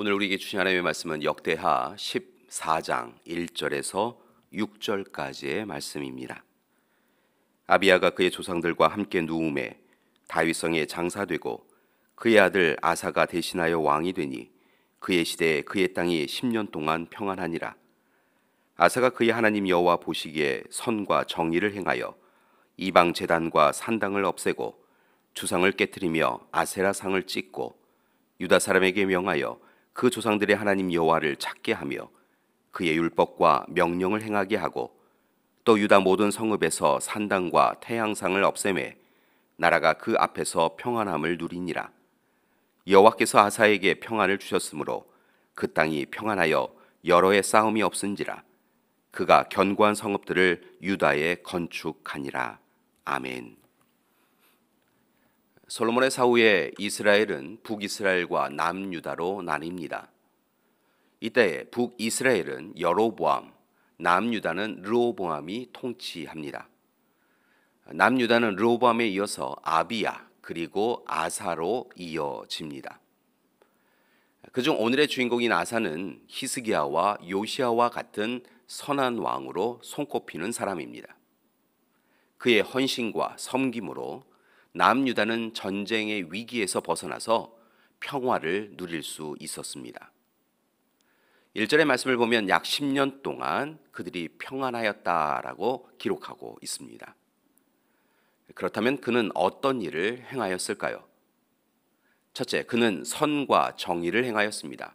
오늘 우리에게 주신 하나님의 말씀은 역대하 14장 1절에서 6절까지의 말씀입니다. 아비야가 그의 조상들과 함께 누움에 다윗성에 장사되고 그의 아들 아사가 대신하여 왕이 되니 그의 시대에 그의 땅이 10년 동안 평안하니라. 아사가 그의 하나님 여호와 보시기에 선과 정의를 행하여 이방 제단과 산당을 없애고 주상을 깨뜨리며 아세라 상을 찢고 유다 사람에게 명하여 그 조상들의 하나님 여호와를 찾게 하며 그의 율법과 명령을 행하게 하고 또 유다 모든 성읍에서 산당과 태양상을 없애매 나라가 그 앞에서 평안함을 누리니라. 여호와께서 아사에게 평안을 주셨으므로 그 땅이 평안하여 여러 해 싸움이 없은지라. 그가 견고한 성읍들을 유다에 건축하니라. 아멘. 솔로몬의 사후에 이스라엘은 북이스라엘과 남유다로 나뉩니다. 이때 북이스라엘은 여로보암, 남유다는 르호보암이 통치합니다. 남유다는 르호보암에 이어서 아비야 그리고 아사로 이어집니다. 그중 오늘의 주인공인 아사는 히스기야와 요시야와 같은 선한 왕으로 손꼽히는 사람입니다. 그의 헌신과 섬김으로 남유다는 전쟁의 위기에서 벗어나서 평화를 누릴 수 있었습니다. 1절의 말씀을 보면 약 10년 동안 그들이 평안하였다라고 기록하고 있습니다. 그렇다면 그는 어떤 일을 행하였을까요? 첫째, 그는 선과 정의를 행하였습니다.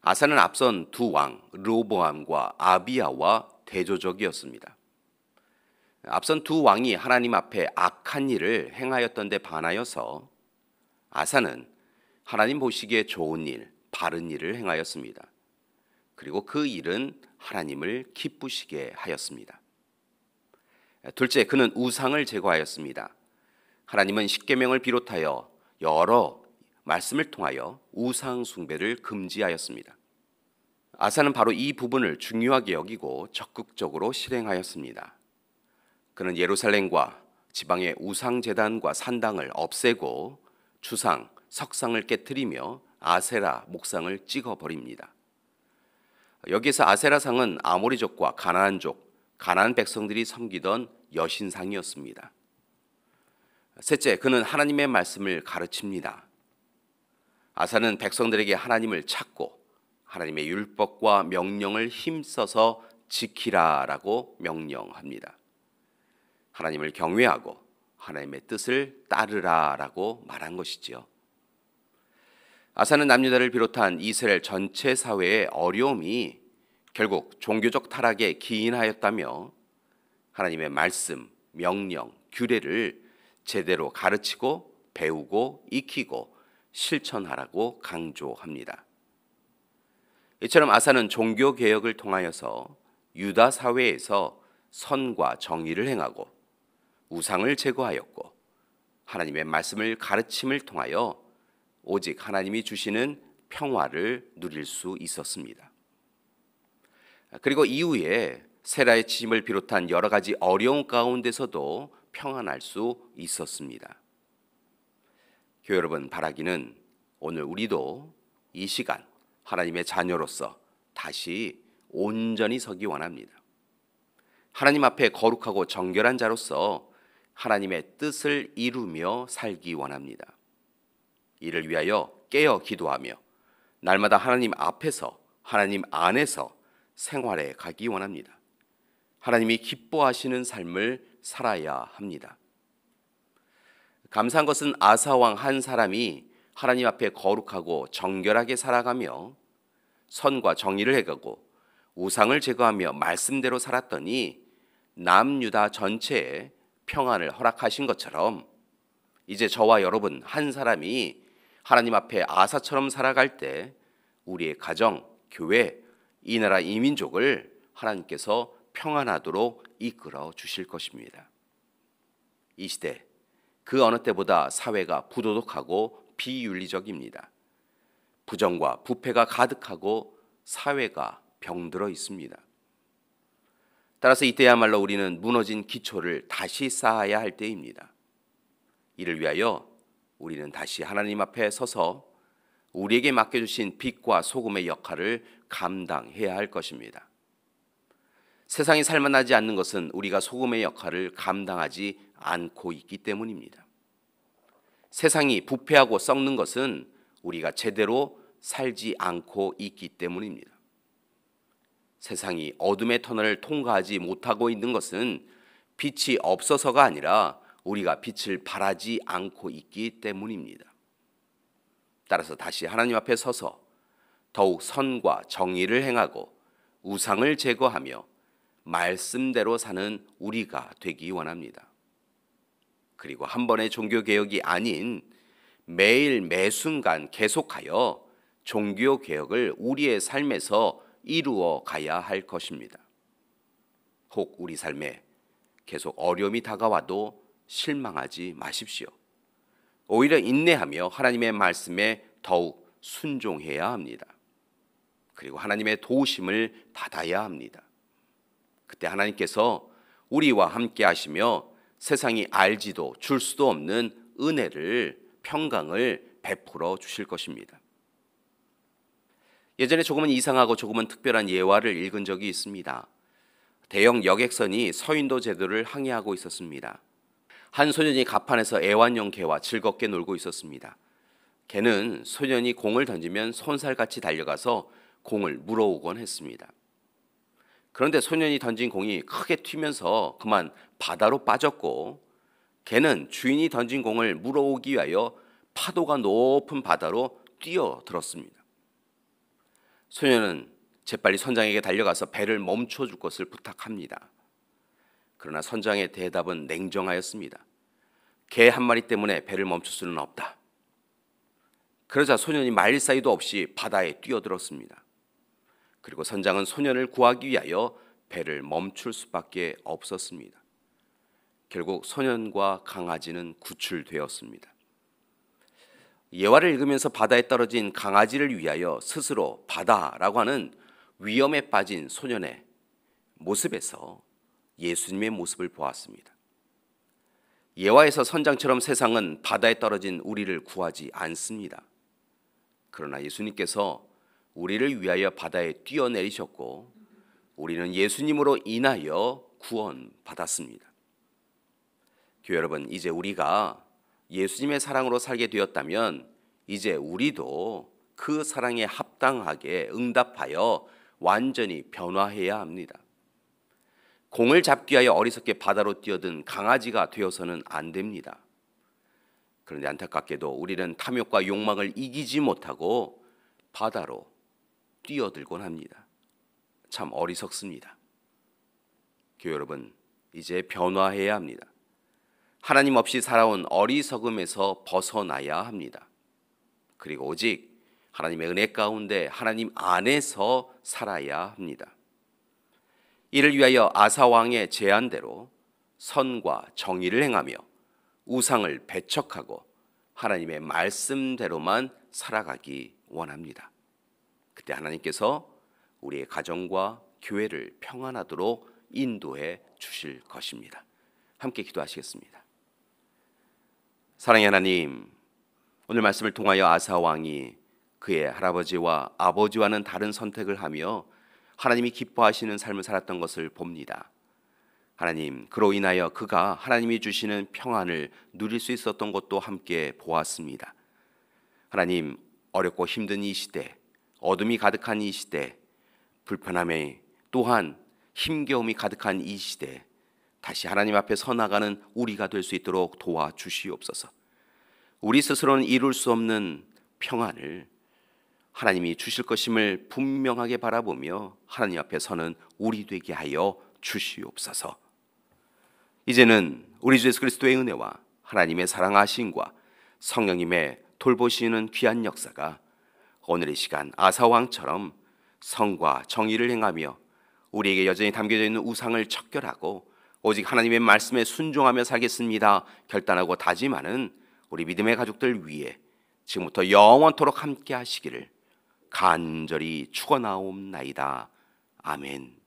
아사는 앞선 두 왕 르호보암과 아비야와 대조적이었습니다. 앞선 두 왕이 하나님 앞에 악한 일을 행하였던 데 반하여서 아사는 하나님 보시기에 좋은 일, 바른 일을 행하였습니다. 그리고 그 일은 하나님을 기쁘시게 하였습니다. 둘째, 그는 우상을 제거하였습니다. 하나님은 십계명을 비롯하여 여러 말씀을 통하여 우상 숭배를 금지하였습니다. 아사는 바로 이 부분을 중요하게 여기고 적극적으로 실행하였습니다. 그는 예루살렘과 지방의 우상 제단과 산당을 없애고 주상, 석상을 깨뜨리며 아세라 목상을 찍어버립니다. 여기에서 아세라상은 아모리족과 가나안족, 가나안 백성들이 섬기던 여신상이었습니다. 셋째, 그는 하나님의 말씀을 가르칩니다. 아사는 백성들에게 하나님을 찾고 하나님의 율법과 명령을 힘써서 지키라라고 명령합니다. 하나님을 경외하고 하나님의 뜻을 따르라라고 말한 것이지요. 아사는 남유다를 비롯한 이스라엘 전체 사회의 어려움이 결국 종교적 타락에 기인하였다며 하나님의 말씀, 명령, 규례를 제대로 가르치고 배우고 익히고 실천하라고 강조합니다. 이처럼 아사는 종교개혁을 통하여서 유다 사회에서 선과 정의를 행하고 우상을 제거하였고 하나님의 말씀을 가르침을 통하여 오직 하나님이 주시는 평화를 누릴 수 있었습니다. 그리고 이후에 세라의 치심을 비롯한 여러 가지 어려운 가운데서도 평안할 수 있었습니다. 교회 여러분, 바라기는 오늘 우리도 이 시간 하나님의 자녀로서 다시 온전히 서기 원합니다. 하나님 앞에 거룩하고 정결한 자로서 하나님의 뜻을 이루며 살기 원합니다. 이를 위하여 깨어 기도하며 날마다 하나님 앞에서 하나님 안에서 생활해 가기 원합니다. 하나님이 기뻐하시는 삶을 살아야 합니다. 감사한 것은 아사 왕 한 사람이 하나님 앞에 거룩하고 정결하게 살아가며 선과 정의를 행하고 우상을 제거하며 말씀대로 살았더니 남유다 전체에 평안을 허락하신 것처럼 이제 저와 여러분 한 사람이 하나님 앞에 아사처럼 살아갈 때 우리의 가정, 교회, 이 나라 이 민족을 하나님께서 평안하도록 이끌어 주실 것입니다. 이 시대 그 어느 때보다 사회가 부도덕하고 비윤리적입니다. 부정과 부패가 가득하고 사회가 병들어 있습니다. 따라서 이때야말로 우리는 무너진 기초를 다시 쌓아야 할 때입니다. 이를 위하여 우리는 다시 하나님 앞에 서서 우리에게 맡겨주신 빛과 소금의 역할을 감당해야 할 것입니다. 세상이 살만하지 않는 것은 우리가 소금의 역할을 감당하지 않고 있기 때문입니다. 세상이 부패하고 썩는 것은 우리가 제대로 살지 않고 있기 때문입니다. 세상이 어둠의 터널을 통과하지 못하고 있는 것은 빛이 없어서가 아니라 우리가 빛을 발하지 않고 있기 때문입니다. 따라서 다시 하나님 앞에 서서 더욱 선과 정의를 행하고 우상을 제거하며 말씀대로 사는 우리가 되기 원합니다. 그리고 한 번의 종교개혁이 아닌 매일 매순간 계속하여 종교개혁을 우리의 삶에서 이루어 가야 할 것입니다. 혹 우리 삶에 계속 어려움이 다가와도 실망하지 마십시오. 오히려 인내하며 하나님의 말씀에 더욱 순종해야 합니다. 그리고 하나님의 도우심을 받아야 합니다. 그때 하나님께서 우리와 함께 하시며 세상이 알지도 줄 수도 없는 은혜를, 평강을 베풀어 주실 것입니다. 예전에 조금은 이상하고 조금은 특별한 예화를 읽은 적이 있습니다. 대형 여객선이 서인도 제도를 항해하고 있었습니다. 한 소년이 갑판에서 애완용 개와 즐겁게 놀고 있었습니다. 개는 소년이 공을 던지면 손살같이 달려가서 공을 물어오곤 했습니다. 그런데 소년이 던진 공이 크게 튀면서 그만 바다로 빠졌고, 개는 주인이 던진 공을 물어오기 위하여 파도가 높은 바다로 뛰어들었습니다. 소년은 재빨리 선장에게 달려가서 배를 멈춰줄 것을 부탁합니다. 그러나 선장의 대답은 냉정하였습니다. 개 한 마리 때문에 배를 멈출 수는 없다. 그러자 소년이 말릴 사이도 없이 바다에 뛰어들었습니다. 그리고 선장은 소년을 구하기 위하여 배를 멈출 수밖에 없었습니다. 결국 소년과 강아지는 구출되었습니다. 예화를 읽으면서 바다에 떨어진 강아지를 위하여 스스로 바다라고 하는 위험에 빠진 소년의 모습에서 예수님의 모습을 보았습니다. 예화에서 선장처럼 세상은 바다에 떨어진 우리를 구하지 않습니다. 그러나 예수님께서 우리를 위하여 바다에 뛰어내리셨고 우리는 예수님으로 인하여 구원받았습니다. 교회 여러분, 이제 우리가 예수님의 사랑으로 살게 되었다면 이제 우리도 그 사랑에 합당하게 응답하여 완전히 변화해야 합니다. 공을 잡기 위하여 어리석게 바다로 뛰어든 강아지가 되어서는 안 됩니다. 그런데 안타깝게도 우리는 탐욕과 욕망을 이기지 못하고 바다로 뛰어들곤 합니다. 참 어리석습니다. 교회 여러분, 이제 변화해야 합니다. 하나님 없이 살아온 어리석음에서 벗어나야 합니다. 그리고 오직 하나님의 은혜 가운데 하나님 안에서 살아야 합니다. 이를 위하여 아사 왕의 제안대로 선과 정의를 행하며 우상을 배척하고 하나님의 말씀대로만 살아가기 원합니다. 그때 하나님께서 우리의 가정과 교회를 평안하도록 인도해 주실 것입니다. 함께 기도하시겠습니다. 사랑의 하나님, 오늘 말씀을 통하여 아사 왕이 그의 할아버지와 아버지와는 다른 선택을 하며 하나님이 기뻐하시는 삶을 살았던 것을 봅니다. 하나님, 그로 인하여 그가 하나님이 주시는 평안을 누릴 수 있었던 것도 함께 보았습니다. 하나님, 어렵고 힘든 이 시대, 어둠이 가득한 이 시대, 불편함에 또한 힘겨움이 가득한 이 시대, 다시 하나님 앞에 서 나가는 우리가 될 수 있도록 도와주시옵소서. 우리 스스로는 이룰 수 없는 평안을 하나님이 주실 것임을 분명하게 바라보며 하나님 앞에 서는 우리 되게 하여 주시옵소서. 이제는 우리 주 예수 그리스도의 은혜와 하나님의 사랑하심과 성령님의 돌보시는 귀한 역사가 오늘의 시간 아사왕처럼 성과 정의를 행하며 우리에게 여전히 담겨져 있는 우상을 척결하고 오직 하나님의 말씀에 순종하며 살겠습니다 결단하고 다짐하는 우리 믿음의 가족들 위해 지금부터 영원토록 함께 하시기를 간절히 축원하옵나이다. 아멘.